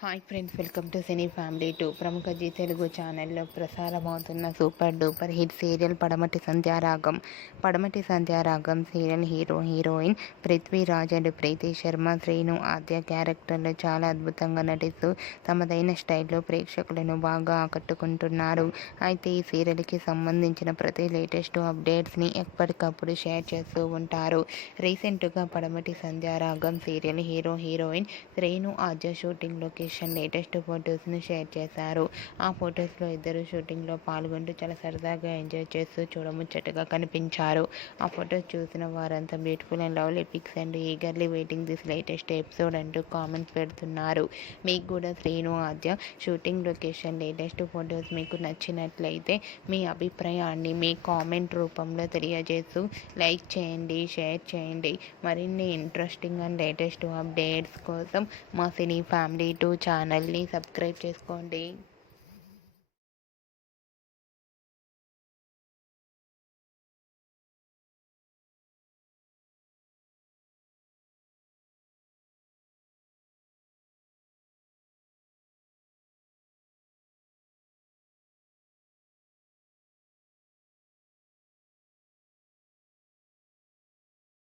Hi friends, welcome to cine family 2. ప్రముఖ G Telugu ఛానల్లో ప్రసారమవుతున్న super duper hit serial పడమటి సంధ్యారాగం. పడమటి Sandhyaragam serial heroine Prithviraj and ప్రీతి శర్మ, శ్రీను ఆద్య క్యారెక్టర్లు చాలా అద్భుతంగా నటిస్తూ తమదైన స్టైల్లో ప్రేక్షకులను బాగా ఆకట్టుకుంటున్నారు. అయితే ఈ సీరియల్కి సంబంధించిన ప్రతి లేటెస్ట్ అప్డేట్స్ని ఎప్పటికప్పుడు షేర్ చేస్తూ ఉంటారు. రీసెంట్గా పడమటి సంధ్యారాగం సీరియల్ హీరోయిన్ శ్రీను ఆద్య షూటింగ్లోకి లేటెస్ట్ ఫొటోస్ను షేర్ చేశారు. ఆ ఫొటోస్లో ఇద్దరు షూటింగ్లో పాల్గొంటూ చాలా సరదాగా ఎంజాయ్ చేస్తూ చూడముచ్చటగా కనిపించారు. ఆ ఫొటోస్ చూసిన వారంతా beautiful and lovely pics and eagerly waiting this latest episode అంటూ కామెంట్స్ పెడుతున్నారు. మీకు కూడా Srinu Aadya shooting location latest photos మీకు నచ్చినట్లయితే మీ అభిప్రాయాన్ని మీ కామెంట్ రూపంలో తెలియజేస్తూ లైక్ చేయండి, షేర్ చేయండి. మరిన్ని ఇంట్రెస్టింగ్ అండ్ లేటెస్ట్ అప్డేట్స్ కోసం మా సినీ ఫ్యామిలీ 2 ఛానల్ని సబ్స్క్రైబ్ చేసుకోండి.